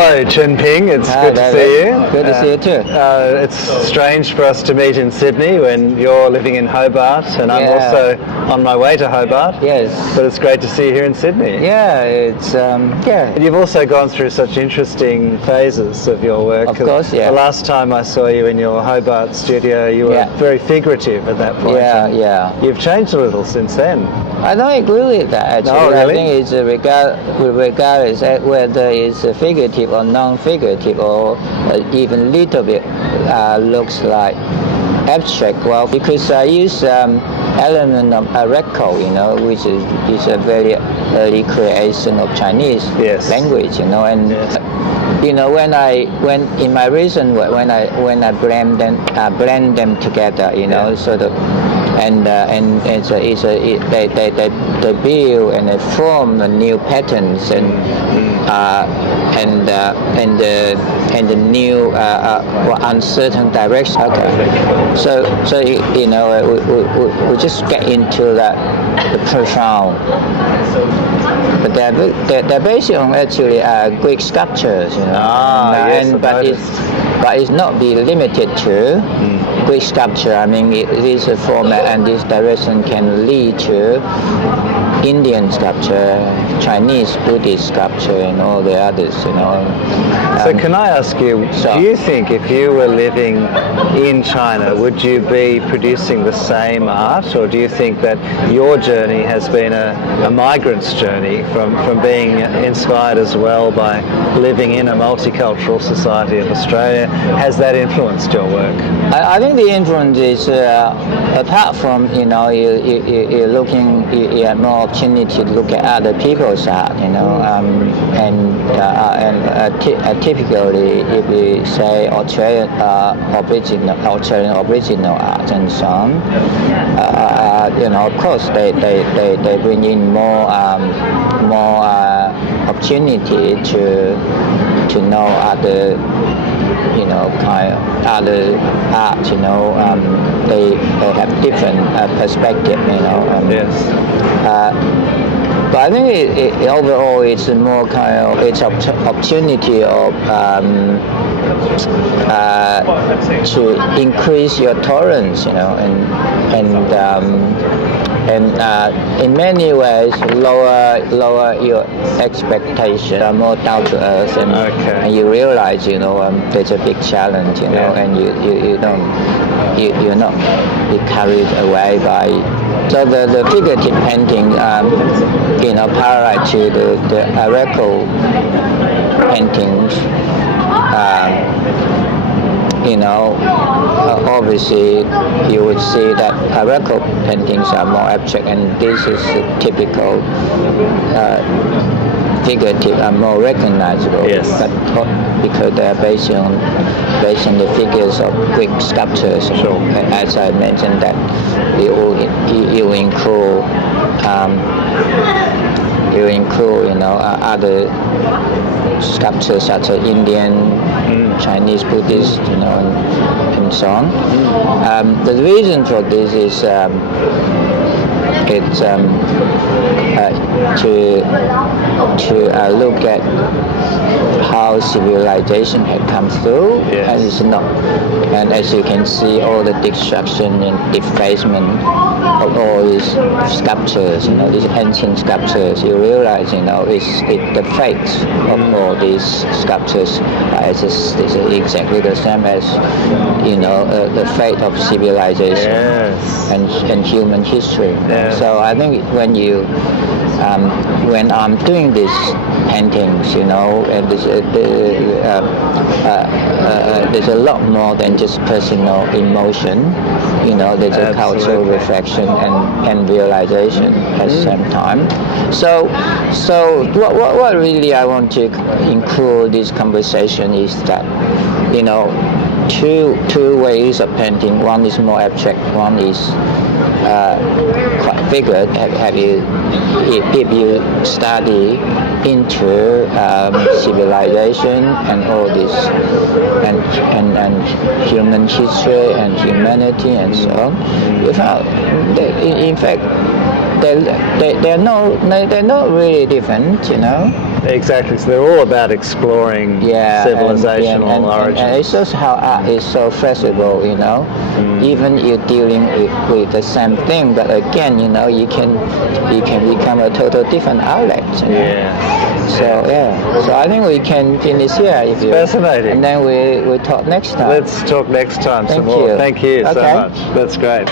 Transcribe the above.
Hello, Chen Ping. It's Hi, good to David. see you. Good to see you too. It's strange for us to meet in Sydney when you're living in Hobart and I'm also on my way to Hobart. Yes. But it's great to see you here in Sydney. Yeah, it's And you've also gone through such interesting phases of your work. Of course, yeah. The last time I saw you in your Hobart studio, you were very figurative at that point. Yeah. You've changed a little since then. I don't agree with that actually. Oh, really? I think it's regardless whether it's figurative or non-figurative or even little bit looks like abstract. Well, because I use element of a record, which is a very early creation of Chinese language, and when in my recent work when I blend them together, sort of. And they build and they form new patterns and the new uncertain direction. Okay, so we just get into the profound. But they're based on actually Greek sculptures, but it's not be limited to Greek sculpture. I mean, this format and this direction can lead to Indian sculpture, Chinese Buddhist sculpture, and all the others. So can I ask you, do you think if you were living in China, would you be producing the same art, or do you think that your journey has been a migrant's journey from being inspired as well by living in a multicultural society of Australia? Has that influenced your work? I think the influence is apart from you're looking, you have more opportunity to look at other people's art, typically if we say Australian original art and so on, of course they bring in more opportunity to know other kind of other art, they have different perspective, but I think overall it's more kind of it's opportunity of to increase your tolerance, and in many ways lower your expectations, are more down to earth, and you realize there's a big challenge, and you're not be carried away by. So the figurative painting, parallel to the record paintings, obviously you would see that record paintings are more abstract, and this is a typical figurative are more recognizable. Yes. But because they are based on the figures of Greek sculptures. Sure. As I mentioned, that you include other sculptures such as Indian, Chinese, Buddhist, and so on. The reason for this is it's to look at how civilization had come through, and it's not. And as you can see, all the destruction and defacement of all these sculptures, these ancient sculptures, you realize, it's the fate of all these sculptures is exactly the same as, the fate of civilization and human history. So I think when I'm doing these paintings, and there's a lot more than just personal emotion. There's a cultural reflection and realization at the same time. So what really I want to include this conversation is that, two ways of painting. One is more abstract. One is quite figured. If you study into civilization and all this and human history and humanity and so on, you found in fact they're not really different, Exactly. So they're all about exploring civilizational origins. And it shows how art is so flexible, you know. Even you're dealing with the same thing, but again, you know, you can become a total different outlet. You know? So I think we can finish here. If you, fascinating. And then we talk next time. Let's talk next time some more. Thank you so much. That's great.